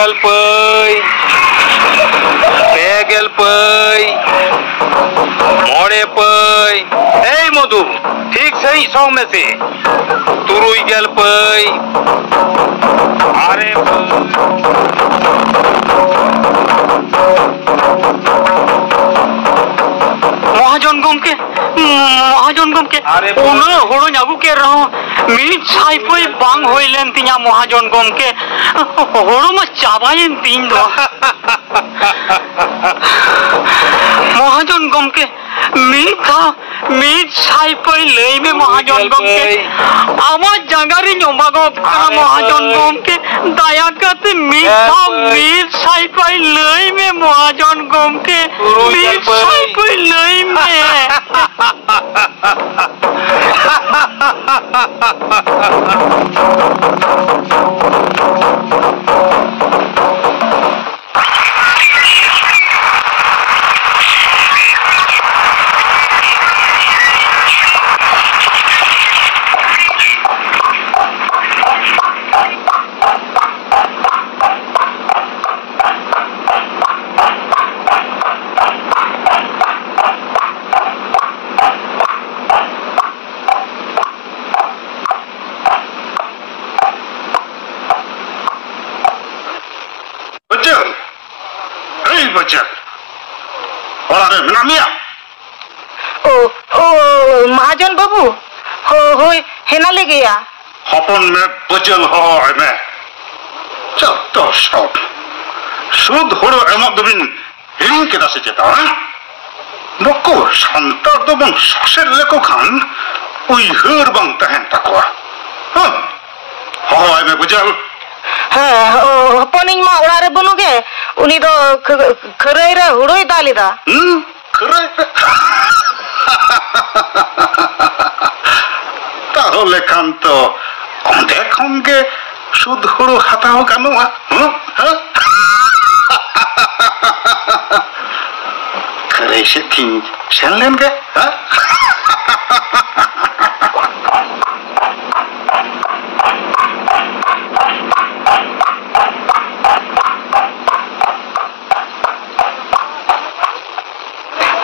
Gel pay, gel pay, more pay. Hey Modu, ठीक सही song में से तुरुई gel pay, आरे महाजन गमके उन्हें होड़ो ᱧᱟᱜᱩ के रहो मिट छाई पई बांग होइलेन तिया महाजन गमके होड़ो मा चाबायेन तीन दो महाजन गमके मिट छाई पई लई में महाजन गमके आमा जांगारी ᱧᱚᱢᱟगो kana महाजन गमके दया करते मिट छाई पई लई में महाजन गमके मिट छाई पई लई में महाजन बाबू हो हेना ले गया हपन में बचल हो में चत्तो शॉट सुद होड़ो एमक दबिन हिरिंग केदा से चेता नको शांता दो बंग ससे लेको खान उइहर बंग तहन तकवा हो में बचल हपनिंग मा ओड़ारे बनुगे उनी दो खरई रे हुड़ोई दालिदा खरई ताहले खान तो ओंदे खंगे सुद हुड़ो हाताओ गानुआ खरई से थी सेनलेन गे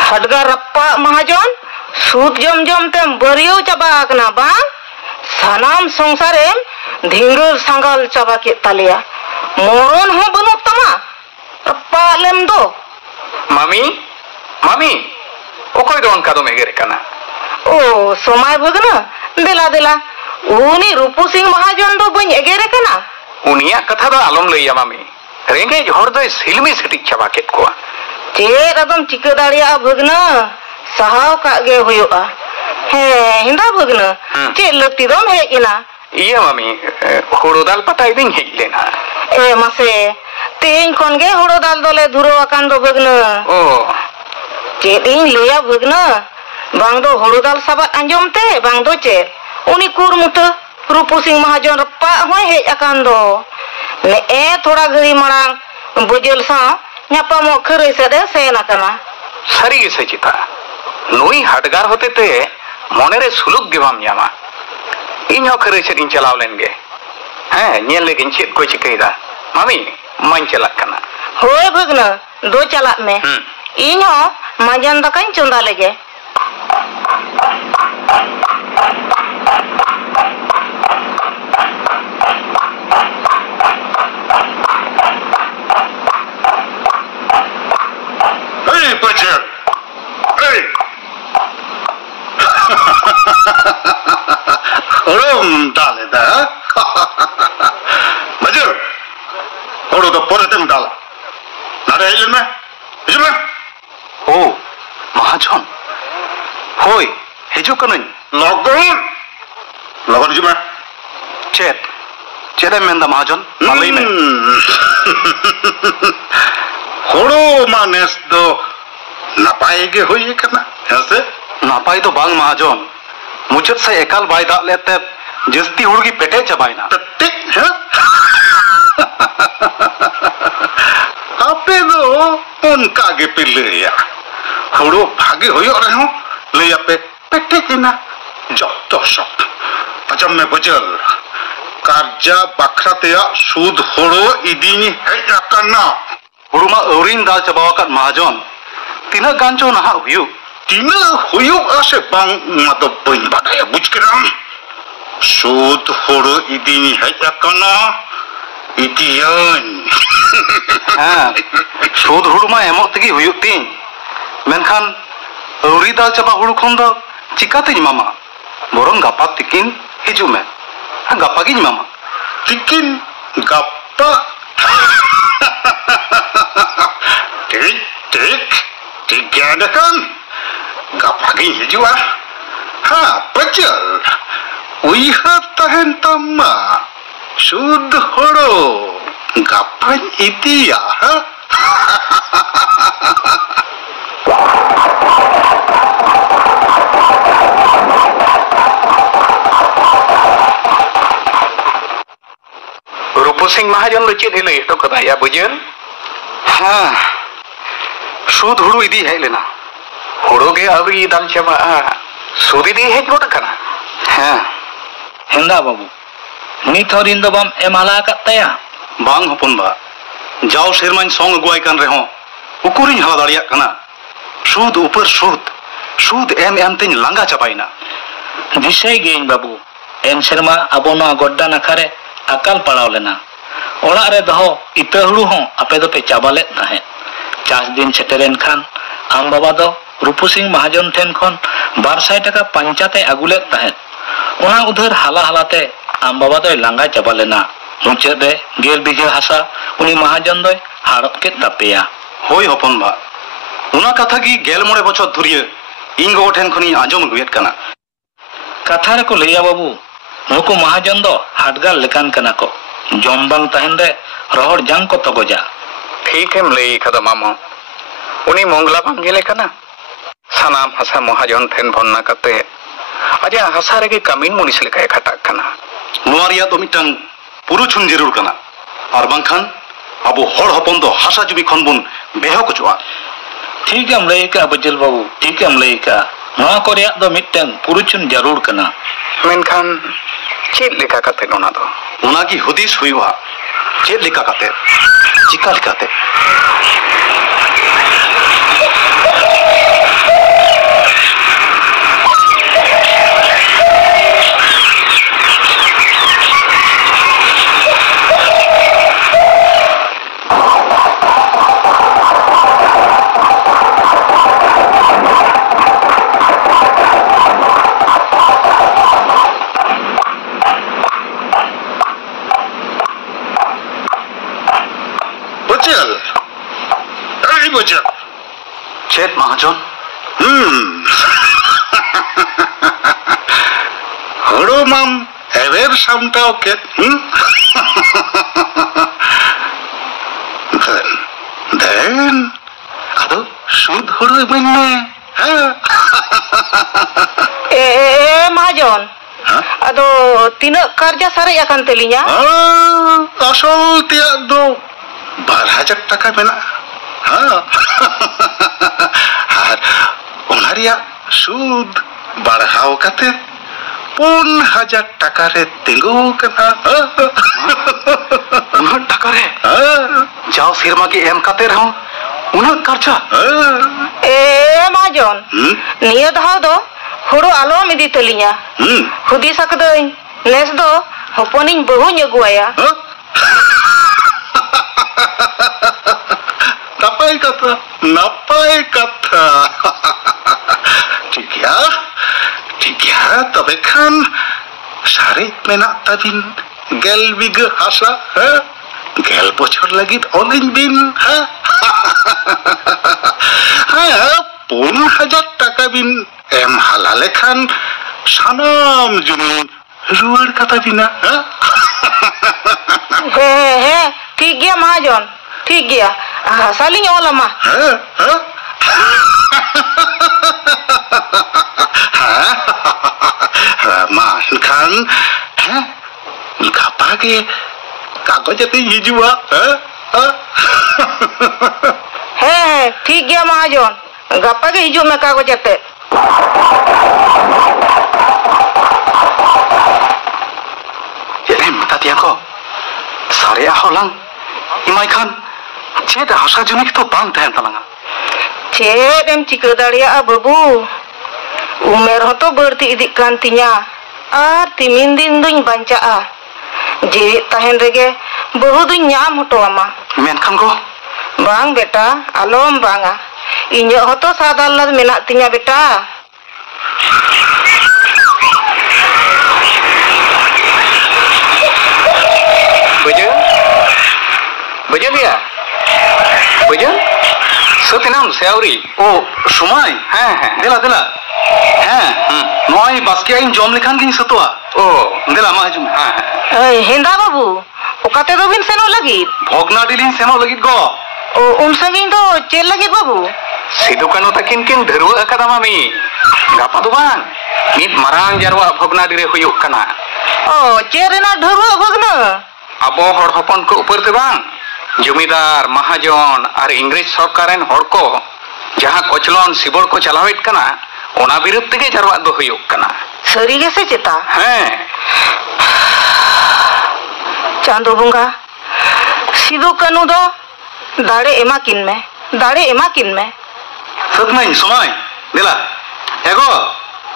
हडगा रप्पा महाजन सूद जम जम तेम बरियो चाबा आकना बा सानाम संसारे धिंगर सांगल चाबा के तालिया मोरन हो बनु तमा रप्पा लेम दो मामी ओकोय दो अनका दो मेगेरे कना ओ सोमाय भगना देला उनी रूपू सिंह महाजन दो बन एगेरे कना उनिया कथा दो आलम लइया मामी रेंगे हर दो सिलमी सेटिक चाबा केत कोआ चेर एकदम चिका दाड़िया भगना सहाव कागे होयोआ हे हिंदा भगना चे लती दम हेजना इया मामी होड़ो दाल पटाई दिन हेज लेना ए मासे तेन कोन गे होड़ो दाल दोले धुरो अकान दो भगना ओ चेदिन लेया भगना बांग दो होड़ो दाल साबा अंजम ते बांग दो चे उनी कुरमुट रूपू सिंह महाजन रप्पा होय हेज अकान दो ने ए थोड़ा घड़ी मरांग बुजल सा ᱧᱟᱯᱟ ᱢᱚ ᱠᱷᱟᱹᱨᱟᱹᱭ ᱥᱮᱫᱮ ᱥᱮᱱ ᱟᱠᱟᱱᱟ ᱥᱟᱹᱨᱤ ᱜᱮ ᱥᱮ ᱪᱮᱛᱟ ᱱᱩᱭ ᱦᱟᱰᱜᱟᱨ ᱦᱚᱛᱮᱛᱮ ᱢᱚᱱᱮᱨᱮ ᱥᱩᱞᱩᱠ ᱜᱮ ᱵᱟᱢ ᱧᱟᱢᱟ ᱤᱧ ᱦᱚᱸ ᱠᱷᱟᱹᱨᱟᱹᱭ ᱥᱮᱫ ᱤᱧ ᱪᱟᱞᱟᱣ ᱞᱮᱱ ᱜᱮ ᱧᱮᱞ ᱞᱮᱜᱤᱧ ᱪᱮᱫ ᱠᱚ ᱪᱤᱠᱟᱹᱭᱮᱫᱟ ᱢᱟᱢᱤ ᱢᱟᱧ ᱪᱟᱞᱟᱜ ᱠᱟᱱᱟ ᱦᱳᱭ ᱵᱷᱟᱜᱽᱱᱟ ᱫᱚ ᱪᱟᱞᱟᱜ ᱢᱮ ᱤᱧ ᱦᱚᱸ ᱢᱟᱡᱟᱱ ᱫᱟᱠᱟᱧ ᱪᱚᱸᱫᱟ ᱞᱮᱜᱮ बचल होड़ो डाले दा बचल होड़ो तो पोरे तम डाला नारे हिजल में ओ महाजन होय हिजु कनई लगन हिजु में चेदे मेंदा महाजन लई में होड़ो मानेस दो नापाय गे होई कना हेसे नापाय तो बांग महाजन मुझत से एकाल बाय दा लेते जस्ती हुड़गी पेटे चबाइना पेटे आपे दो उनका गे पिलेया होड़ो भागे होयो रहो ले आपे पेटे किना जत्तो सब अजम में बजल karja bakra teya sud horo idini hej akana. Huru ma aurin dal cabawakat mahajon. Tina ganco nahak huyuk. Tina huyuk ase bang mado bain badaya buj keram. Sud horo idini hej akana. Idian. Ha, sud huru ma emok tegi huyuk ting. Menkhan auri dal caba huru khon do chikateng mama. Borong gapa tikin hiju me. Gapa gi mama. Tikin gapa. Tik ada kan? Gapa gi hiju ah. Ha, pecel. Uihat tahan tama. Sud horo. Gapan iti ya, ha? Rupusing Mahajon lu cid hilai itu kata ya bujen. Ha, sud huru idi hej lena. Huru ge auri dal caba sud idi hej gota kana. Ha, Henda babu. Nit horin do bam emala kat taya. bang hopon ba. Jaw sermain song aguai kan reho. Ukuriñ hala dariyak kana. Sud upar sud. Sud em teñ langa chapaina. Disay gein babu. En serma abo no godda nakhare akal padaw lena. Orak re doho ita huru hon ape do pe chabalet tahe. Chas din seteren khan am baba do Rupusing Mahajon ten khon 200 টাকা পাঞ্চাতে agulet tahe. Ona udhar hala halate am baba do langa chabalena. Muncet re gel bighe hasa uni Mahajon doy harap ke tapeya. Hoi hopon ba. Una katha gi gel more bochor dhuriye ᱤᱧ ᱜᱚᱜᱚ ᱴᱷᱮᱱ ᱠᱷᱚᱱᱤᱧ ᱟᱸᱡᱚᱢ ᱟᱹᱜᱩᱭᱮᱫ ᱠᱟᱱᱟ. ᱠᱟᱛᱷᱟ ᱨᱮᱠᱚ ᱞᱟᱹᱭᱟ ᱵᱟᱵᱩ ᱱᱩᱠᱩ ᱢᱟᱦᱟᱡᱚᱱ ᱫᱚ ᱦᱟᱰᱜᱟᱨ ᱞᱮᱠᱟᱱ ᱠᱟᱱᱟ ᱠᱚ. ᱡᱚᱢ ᱵᱟᱝ ᱛᱟᱦᱮᱱ ᱨᱮ ᱨᱚᱦᱚᱲ ᱡᱟᱝ ᱠᱚ ᱛᱚᱜᱚᱡᱟ. ᱴᱷᱤᱠᱮᱢ ᱞᱟᱹᱭ ᱠᱟᱫᱟ ᱢᱟᱢᱚ. ᱩᱱᱤ ᱢᱚᱝᱜᱞᱟ ᱵᱟᱝ ᱧᱮᱞᱮ ᱠᱟᱱᱟ. ᱥᱟᱱᱟᱢ ᱦᱟᱥᱟ ᱢᱚᱦᱟᱡᱚᱱ ᱴᱷᱮᱱ ᱵᱷᱚᱨᱱᱟ ᱠᱟᱛᱮ ᱟᱡᱟᱜ ᱦᱟᱥᱟ ᱨᱮᱜᱮ ᱠᱟᱹᱢᱤᱱ ᱢᱩᱱᱤᱥ ᱞᱮᱠᱟᱭ ᱠᱷᱟᱴᱟᱜ ᱠᱟᱱᱟ. ᱱᱚᱣᱟ ᱨᱮᱭᱟᱜ ᱫᱚ ᱢᱤᱫᱴᱟᱝ ᱯᱩᱨᱩᱪᱷᱩᱱ ᱡᱟᱹᱨᱩᱲ ᱠᱟᱱᱟ. ᱟᱨ ᱵᱟᱝᱠᱷᱟᱱ ᱟᱵᱚ ᱦᱚᱲ ᱦᱚᱯᱚᱱ ᱫᱚ ᱦᱟᱥᱟ ᱡᱩᱢᱤ ᱠᱷᱚᱱ ᱵᱚᱱ ᱵᱮᱦᱚᱠ ᱚᱪᱚᱜᱼᱟ. ᱴᱷᱤᱠᱮᱢ ᱞᱟᱹᱭ ᱠᱟᱜᱼᱟ ᱵᱟᱡᱤᱞ ᱵᱟᱵᱩ. ᱴᱷᱤᱠᱮᱢ ᱞᱟᱹᱭ ᱠᱟᱜᱼᱟ. ᱱᱚᱣᱟ ᱠᱚ ᱨᱮᱭᱟᱜ ᱫᱚ ᱢᱤᱫᱴᱟᱝ ᱯᱩᱨᱩᱪᱷᱩᱱ ᱡᱟᱹᱨᱩᱲ ᱠᱟᱱᱟ. ᱢᱮᱱᱠᱷᱟᱱ ᱪᱮᱫ ᱞᱮᱠᱟ ᱠᱟᱛᱮ ᱚᱱᱟ ᱫᱚ? ᱚᱱᱟᱜᱮ ᱦᱩᱫᱤᱥ ᱦᱩᱭᱩᱜᱼᱟ. ᱪᱮᱫ ᱞᱮᱠᱟ ᱠᱟᱛᱮ? ᱪᱤᱠᱟ ᱞᱮᱠᱟᱛᱮ? Chet Mahajon? Horo mam ever samtao ket. Then ado sud horo banne. Mahajon. Ado tinak karja sarai akan telinya? Asal tiak do 12,000 টাকা mena. আর ওনারিয়া সুদ বাড়াও কাতে 5,000 টাকা রে তিঙ্গু কানা. উনার টাকা রে যাও সিরমা কি এম কাতে রহ উনার খরচা. Mahajon. Niya dahaw do huru alom idi telinya. Hudis akadain nes do hoponing bahu nyaguaya. নাপাই কথা. ঠিক ya তবে খান সারে মেনা তাবিন গেল বিঘ হাসা. গেল বছর লাগি অলিন বিন. 5,000 টাকা বিন এম হালালে খান সানাম জমি রুয়ার কথা বিনা. ঠিক gya Mahajon. ঠিক gya. Saling olama. Raman kan ngapa ke kagoj ate hijua. ঠিক gya Mahajon. Gapa ge hiju me kagoj ate. Chet em mata ᱟᱞᱮᱭᱟᱜ ᱦᱚᱞᱟᱝ ᱮᱢᱟᱭ ᱠᱷᱟᱱ ᱪᱮᱫ ᱦᱟᱥᱟ ᱡᱩᱢᱤ ᱛᱚ ᱵᱟᱝ ᱛᱟᱦᱮᱱ ᱛᱟᱞᱟᱝᱟ ᱪᱮᱫ ᱮᱢ ᱪᱤᱠᱟᱹ ᱫᱟᱲᱮᱭᱟᱜᱼᱟ ᱵᱟᱹᱵᱩ ᱩᱢᱮᱨ ᱦᱚᱸᱛᱚ ᱵᱟᱹᱲᱛᱤ ᱤᱫᱤᱜ ᱠᱟᱱ ᱛᱤᱧᱟ ᱟᱨ ᱛᱤᱢᱤᱱ ᱫᱤन दुᱧ ᱵᱟᱧᱪᱟᱜᱼᱟ ᱡᱮᱣᱮᱫ ᱛᱟᱦᱮᱱ ᱨᱮᱜᱮ ᱵᱟᱹᱦᱩ दुᱧ ᱧᱟᱢ ᱦᱚᱴᱚ ᱟᱢᱟ ᱢᱮᱱᱠᱷᱟन ᱜᱚ bang beta alom banga inyok hoto sadalad menak tinya beta Beja dia Beja setinam seauri oh sumai dela dela noi baskiya in jom lekhan gin satoa oh dela ma hajum henda babu okate do bin seno lagit bhognadi lin seno lagit go un sangin do chel lagit babu Sidu Kanu takin kin dharwa akada mami gapa do bang mit marang jarwa bhognadi re huyuk kana oh cherena dharwa bhogna abo hor hopon ko upar te bang জমিদার মহাজন আর ইংরেজ সরকারের হড় কো যাহা কচলন সিবর কো চালাওয়েত কানা ওনা বিরুদ্ধ থেকে জারওয়া দো হইউক কানা sorry গেছে চেতা হ্যাঁ চাঁদো বঙ্গা সিধু কানু দো দাড়ে এমা কিনমে সতনাই সময় দেলা এগো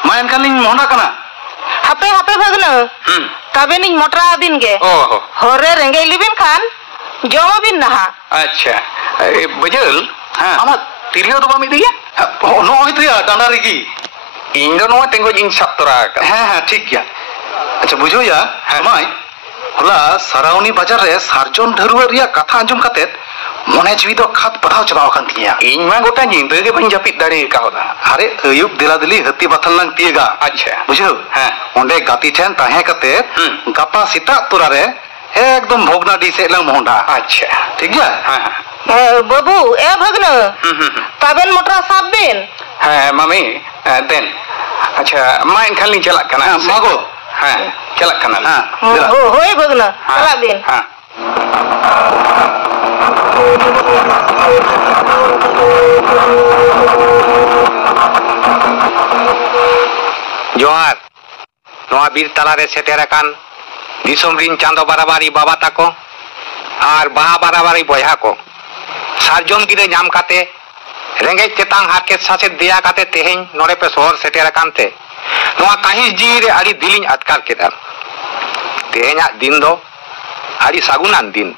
মায়ন কালিং মোহনা কানা হাপে ভাগনা তবে নিং মোটরা আবিন গে ও হরে রেঙ্গাই লিবিন খান জমা বিন নাহা আচ্ছা বজল আমার তিরিও তো বামি দিয়া নয় তো ডান্ডা রেগি ইন দো নোয়া তেঙ্গো জিন সাতরা হ্যাঁ ঠিক গিয়া আচ্ছা বুঝো ইয়া মাই হলা সারাউনি বাজার রে সারজন ঢারুয়া রিয়া কথা আঞ্জম কাতে মনে জিবি দো খাত পড়াও চাবাও কান তিয়া ইন মা গোটা জিন্দে গে বান জাপিত দাড়ি কাওদা আরে আয়ুব দিলা দিলি হাতি বাথান লাং তিয়েগা আচ্ছা বুঝো হ্যাঁ ওন্ডে গাতি ঠেন তাহে কাতে গাপা সিতা তোরা রে একদম ভোগনাডি সে লাং মোহন্ডা আচ্ছা ঠিক গিয়া বাবু এ ভাগনা তাবেন মোটরা সাববেন হ্যাঁ মামি দেন আচ্ছা মা এনখান লিং চালাক কানা মাগো হ্যাঁ চালাক কানা হই ভাগনা চালাবেন হ্যাঁ জোহার নোয়া বীর তালারে সেটের আকান দিসম রিন চাঁদো বারাবারি বাবা তাকো আর বাহা বারাবারি বয়হা কো সারজন গিরে নাম কাতে রেঙ্গেজ চেতাং হারকেত সাসে দেয়া কাতে তেহেñ নড়ে পে শহর সেটের আকানতে নোয়া কাহিস জিরে আড়ি দিলিñ আটকার কেদা তেহেñাক দিন দো আড়ি সাগুনান দিন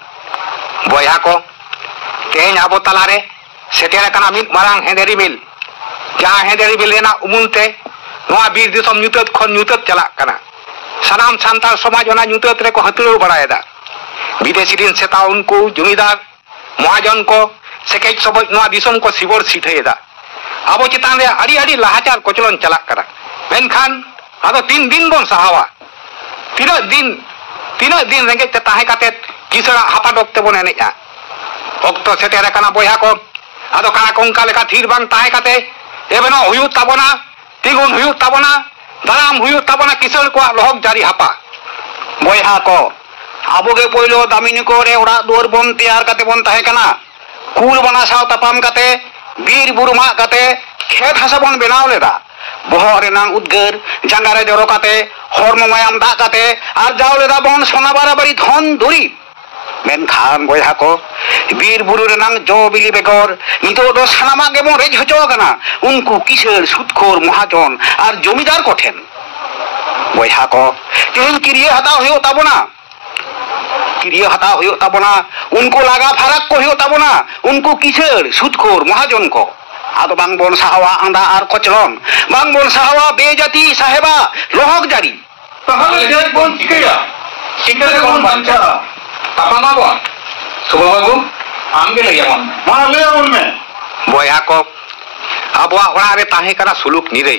বয়হা কো তেহেñ আবো তালারে সেটের আকানা মিট মারাং হেঁদেরি মিল যাহা হেঁদেরি মিল রেনা উমুনতে নোয়া বীর দিসম ñutat খন ñutat চালাক কানা সানাম সান্তাল সমাজ ওনা ñutat রে কো হাতুড় বাড়ায়দা বিদেশি রিন সেতা উনকু জমিদার মহাজন কো সেকেজ সবজ নোয়া দিসম কো সিবর সিঠাইদা আবো চিতান রে আড়ি আড়ি লাহাচার কচলন চালাক কানা মেনখান আদো 3 দিন বন সাহাওয়া তিনাক দিন রেঙ্গেজ তে তাহে কাতে কিসড়া হাপাডকতে বন এনেজা অক্ত সেটের কানা বয়হা কো আদো কানা কঙ্কা লেখা থির বাং তাহে কাতে এবেনো হুয়ু তাবনা তিগুন হুয়ু তাবনা দারাম হুয়ু তাবনা কিসড় কো লহক জারি হাপা বয়হা কো আবগে পয়লো দামিনী করে ওড়া দুয়ার বন তৈয়ার কাতে বন তাহে কানা কুল বনা সাও তাপাম কাতে বীর বুরুমা কাতে খেত হাসা বন বেনাও লেদা বহর রেনাং উদ্গার জাঙ্গারে জড়ো কাতে হরম মায়াম দা কাতে আর যাও লেদা বন সোনা বারাবারি ধন ধরি মেনখান বয়হা কো বীর বুরু রেনাং জো বিলি বেগর নিতো দো সানামা গেমন রেজ হচো কানা উনকু কিসের সুদখোর মহাজন আর জমিদার কঠেন বয়হা কো তেহেñ কিরিয়ে হাতা হইও তাবনা কিরিয়ে হাতা হইও তাবনা উনকু লাগা ফারাক কো হইও তাবনা উনকু কিসের সুদখোর মহাজন কো আদো বাং বন সাহাওয়া আন্দা আর কচলন বাং বন সাহাওয়া বেজাতি সাহেবা লহক জারি তাহলে চেক বন চিকেয়া চিকেরে বন বাঞ্চা তাপামা বন সুবাবু আমগে লইয়া বন মা লইয়া বন মে বয়হা কো আবওয়া ওড়া রে তাহে কানা সুলুক নিরে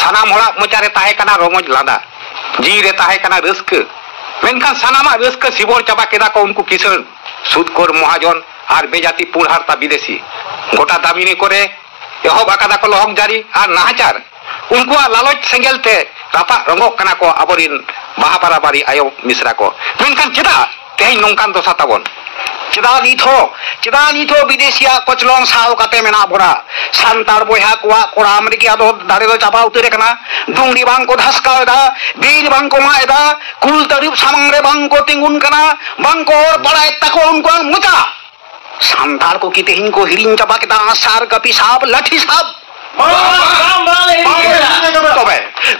সানাম হড়া মোচা রে তাহে কানা রমজ লাদা জি রে তাহে কানা রস্ক মেনখান সানামা রস্ক সিবর চাবা কেদা কো উনকু কিসন সুদখোর মহাজন আর বেজাতি পুরহারতা বিদেশি গোটা দামিনী করে এহব আকাদা কো লহক জারি আর নাহাচার উনকুয়া লালচ সেঙ্গেলতে রাপা রঙ্গক কানা কো আবরিন বাহা বারাবারি আয়ো মিশ্রা কো মেনখান চেদা তেহেñ নংকান দশা তাবন चेदा नीथो विदेशिया कोचलोंग साव काते मेना बोरा सांतार बोया कोआ कोराम रिकी आदो दारे दो चापा उतरे कना डुंगरी बांग को धसकाव दा बीज बांग को माए दा कुल तरीब सामंग रे बांग को तिंगुन कना बांग को और पड़ाए तको उनको मुचा सांतार को किते हिंग को हिरिंग चापा किता आसार कपी साहब लाठी साहब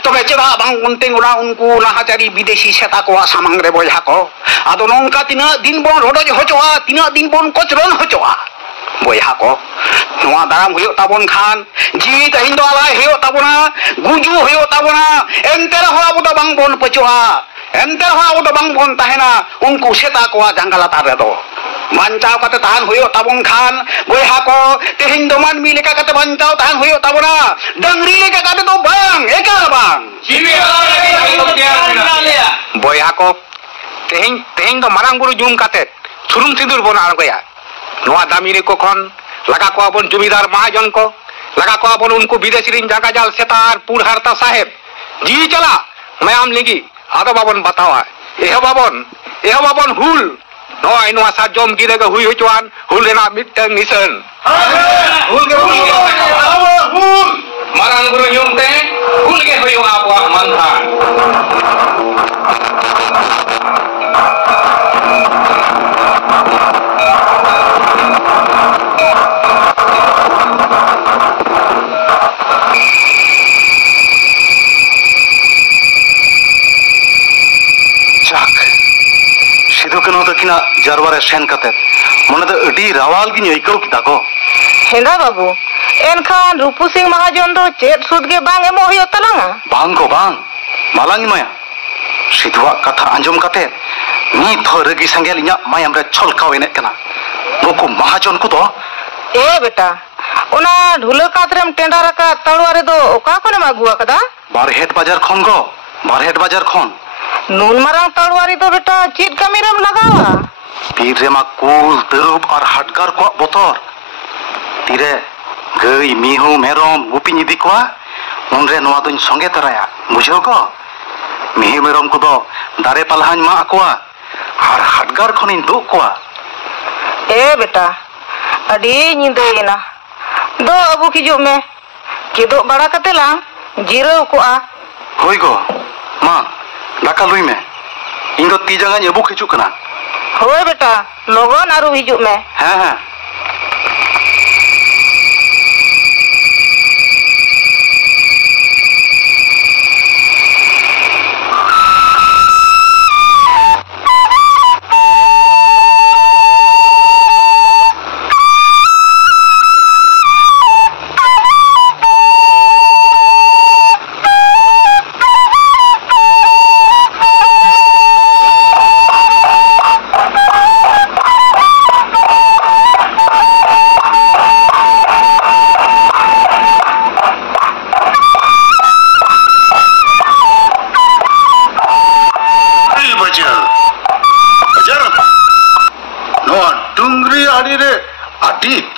तबे चेदा बांग उनते गुना उनको नाहाचारी विदेशी सेता को सामंग रे बोया को आदो नोंका तिना दिन बोन रोडो होचोआ तिना दिन बोन कोचरोन होचोआ बोया को नोआ दाराम हुयो ताबोन खान जी तहिन दो आला हुयो ताबोना गुजु हुयो ताबोना एंते रहो आबो दो बांग बोन पचोआ एंते रहो आबो दो बांग बोन ताहेना उनको सेता को जंगला तारे दो बांचाव कते ताहान हुयो ताबोन खान बोया को तेहिन दो मान मी लेका कते बांचाव ताहान हुयो ताबोना डंगरी लेका कते दो बांग एका बांग बोया को तेहिन दो मारांग बुरु जुम कते सुरुम सिंदूर बोन आगया नोआ दामिरी को खन लगा को अपन जमीदार महाजन को लगा को अपन उनको विदेशी रिन जागा जाल सेतार पूर हरता साहेब जी चला मैं आम लेगी आदो बाबन बतावा एह बाबन हुल नोआ नोआ साजोम गिरे के हुई होचवान हुल रेना मिटन निसन हुल मारांग बुरु जुम ते हुल के हुयो आपवा मंथान सिदो कनो तकिना जरवारे सेन कते मने दो अडी रावाल गिन अइकौ किता को हेंदा बाबू एनखान रूपू सिंह महाजन दो चेत सुद के बांग एमो हुयो तलांगा बांग को बांग मालांगी माया सिदुआ कथा आंजम कते नी थोरगी संगेल इया मायाम रे छलकाव एने कना नुकु महाजन को दो ए बेटा ओना ढुले कातरेम टेंडा रका तळवा रे दो ओका कोने मागुआ कदा बारहेट बाजार खन गो बारहेट बाजार खन नून मारांग तळवारी तो बेटा चीत कमीरम लगावा तीर रे मा कुल तरुब और हटकार को बोतर तीरे गई मिहु मेरम गुपी निदि कोआ उनरे नोआ दोन संगे तराया बुझो को मिहु मेरम को दो दारे पालहान मा कोआ और हटकार खनिन दो कोआ ए बेटा अडी निदेना दो अबु किजो में किदो बड़ा कतेला जीरो कोआ होई गो मा दाका लुई में इन दो ती जंगा नेबु खिचु कना होय बेटा लोगन आरु हिजु में हां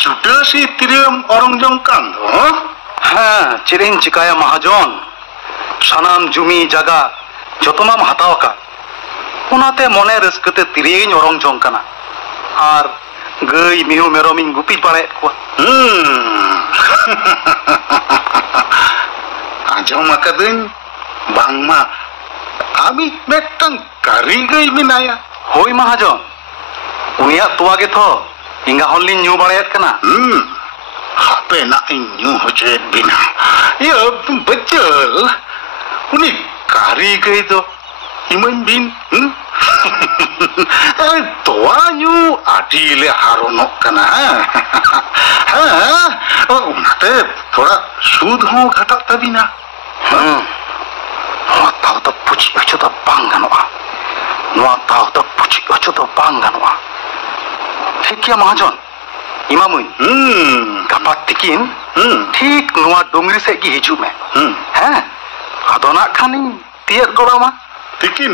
चुटसी तिरम औरंगजों कान हाँ चिरिन चिकाया महाजन सानाम जुमी जगा जतनाम हताव का उनाते मने रस्कते तिरिन औरंगजों काना आर गई मिहु मेरोमिन गुपी पारे को आजम akadin bangma ami metang कारीगई मिनाया होई महाजन उनिया तुआ के थो इंगा हल्ली न्यू बाड़ेत कना हापे ना न्यू होचे बिना ये बच्चल उनी कारीगई तो इमन बिन तुआ न्यू आटीले हारोनो कना हाँ उनाते थोड़ा सूद हो घटा तबिना ताऊ तो पुची अचो तो बांगनवा नवा ताऊ तो पुची अचो तो बांगनवा ठीक है महाजन इमामुई गापा तिकिन ठीक नवा डोंगरी से की हिजू में हैं आदोना खानी तियर गोड़ामा तिकिन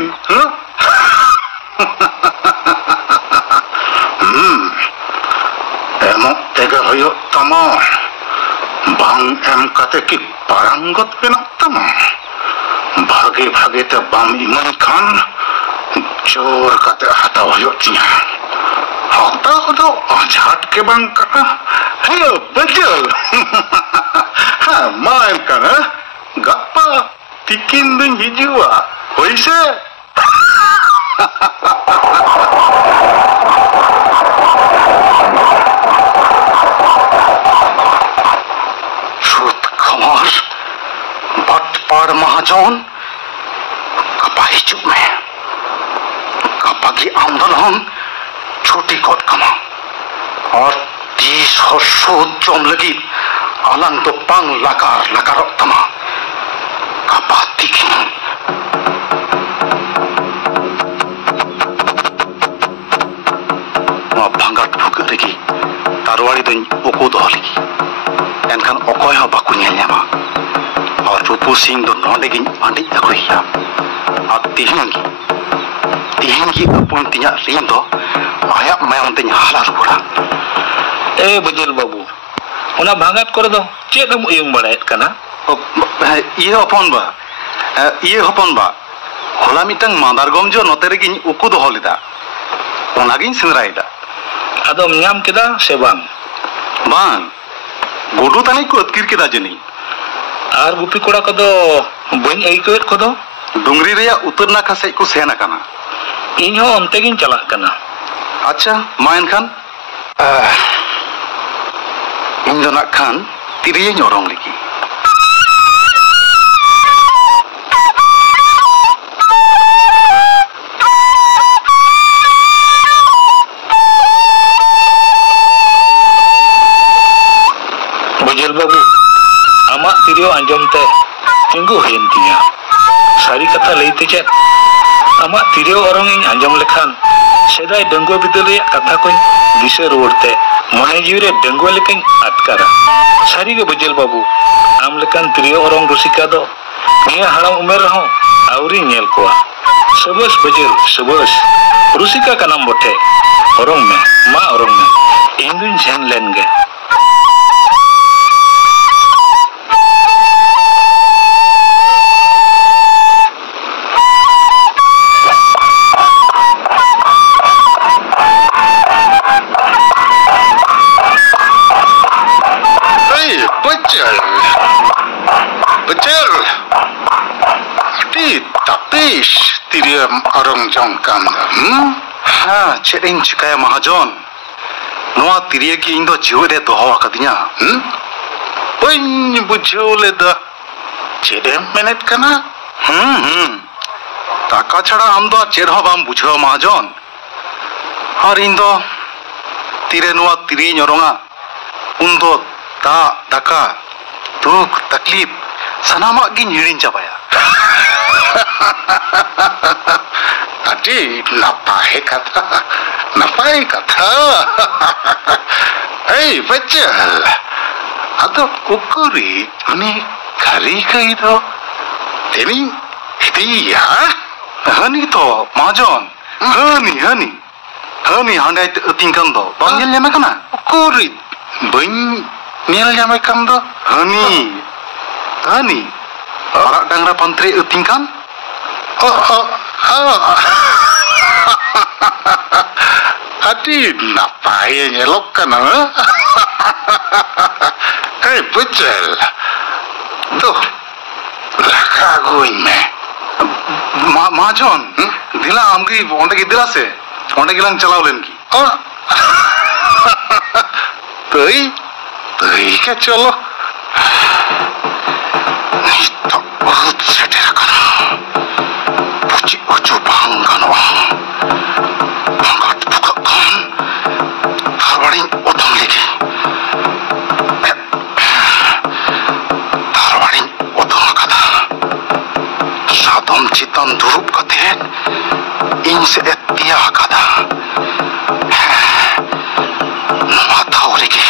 एमो तेगा होयो तमा बांग एम कते की पारंगत पेना तमा भागे भागे ते बाम इमन खान चोर कते हता होयो तिया ᱦᱟᱛᱟᱣ ᱫᱚ ᱟᱡᱷᱟᱴ ᱜᱮ ᱵᱟᱝ ᱠᱟᱱᱟ ᱵᱟᱹᱡᱟᱹᱞ ᱢᱟ ᱮᱱᱠᱷᱟᱱ ᱜᱟᱯᱟ ᱛᱤᱠᱤᱱ ᱫᱚᱧ ᱦᱤᱡᱩᱜᱼᱟ ᱦᱳᱭᱥᱮ সুদ খামার বাটপাড় মহাজন গাপা হিজুগ মে গাপা কি আন্দোলন ছুটি গদ কামা আর 30 হর সুদ জম লাগি আলাং তো পাং লাকার লাকারক তামা গাপা তিকিন ভাঙ্গার ঠুকে রেখে তারওয়াড়ি দই ওকো দহ লেগি এনখান অকয় হো বাকু নেল ᱧᱟᱢᱟ আর রূপু সিং দো নডে গিন আন্ডি আগুইয়া আর তিহিন কি আপন তিয়া রিম দো আয়া মায়ম তিন হালা রুড়া বজল বাবু ওনা ভাঙাত করে দো চেদ এম ইয়ং বাড়ায়ত কানা ইয়ে হপন বা হলা মিটাং মাদার গমজো নতে রেগিন উকু দহ লেদা ওনাগিন সেন্দ্রাইদা আদম ᱧᱟᱢ কেদা সে বাং বাং গুডু তানি কো আতকির কেদা জনি আর গুপি কোড়া কদো বইন আইকোয়েত কদো ডুংরি রেয়া উত্তর নাখা সেজ কো সেন আকানা ইñ হো অন্তে গিন চালাক কানা আচ্ছা মা এনখান ইñ দো নাক খান তিরিয়ে ñorong lagi বজল বাবু আমা তিরিও আঞ্জমতে টিঙ্গু হইন তিয়া সারি কথা লইতে চেত আমা তিরিও অরং ইñ আঞ্জম লেখান সেদাই ডঙ্গো বিদলে কথা কই দিশে রোড়তে মনে জিরে ডঙ্গো লেকিন আটকারা সারি গে বজল বাবু আম লেকান তিরিও অরং রসিকা দো নিয়া হাড়াম উমের রহ আউরি নেল কোয়া সবস বজল সবস রসিকা কানাম বটে অরং মে মা অরং মে ইংগুন ঝেন লেন গে Betul. Tapis tiriam orang jongkam. হ্যাঁ চেদিন চিকায় মহাজন নোয়া তিরিয়ে কি ইñ দো জিওরে দহ আকাদিnya Bain bujau leda. Cedem menet kana? টাকা ছাড়া আম দো চেদ হো বাম বুঝাও মহাজন আর ইñ দো তিরে নোয়া তিরিয়ে ñorongা উন দো তা দাকা দুঃখ তাকলিফ সানামাক গিñ হিড়িñ চাবায়া Adi napai kata. Hey, betul. Ado ukuri ini kari kai do. Teni dia. hani to majon hani handai tingkan do bang nyel nyame kana Ukuri bain niel nyamai kam do. hani arak dangra pantri tingkan Adi napai nyelok kana. Hey, betul. Tuh, laka gue me. majon dila amgi onde gi dila se onde gilang chalao len ki Tuh ke chalo. nito bahut setera kana puchi uchu bangan wa bangat buka kan tarwarin otong lagi tarwarin otong kata sadom citan durup katen iñ se etia kata nama tahu lagi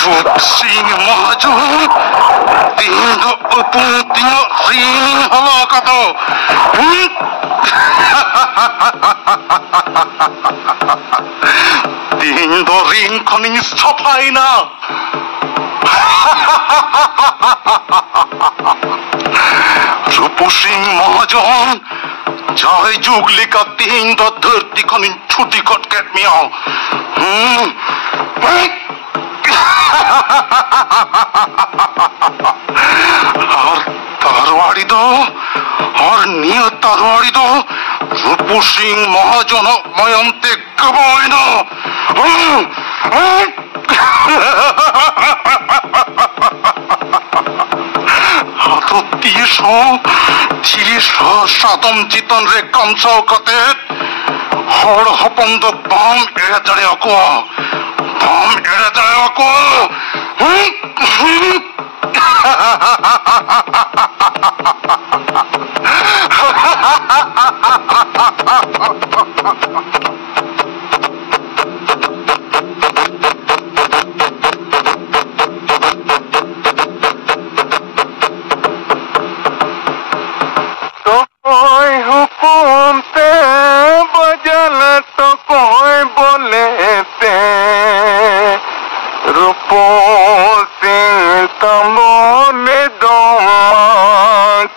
Rupsing Mahajun, Tindo Upunting Ring Halakato. Tindo Ring Koning Sapaina. Rupsing Mahajun, Jai Juglika Tindo Dirty Koning Chuti Got Get Me out. और तारवाड़ी दो और निय तारवाड़ी दो रूपू सिंह महाजन मयंते कबाइना तो तीस सातम चितन रे कमसाव कते हर हपन दो बाम एड़े तड़े अकुआ बाम एड़े तड़े अकुआ तो कोई हुकुम ते बजल तो कोई बोले ते रूपो सिंह तमोने दोमा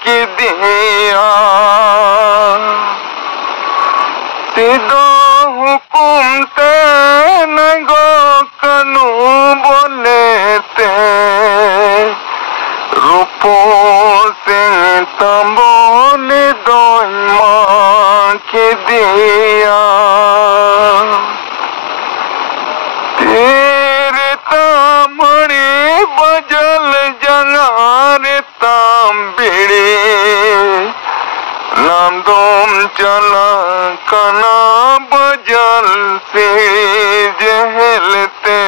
की दिया सिदो हुकुम ते नगो कनु बोले ते रूपो सिंह तमोने दोमा की दिया तेरे तामड़ी बजल जंगार तांबिड़ी नाम दोम चला कना बजल से जहलते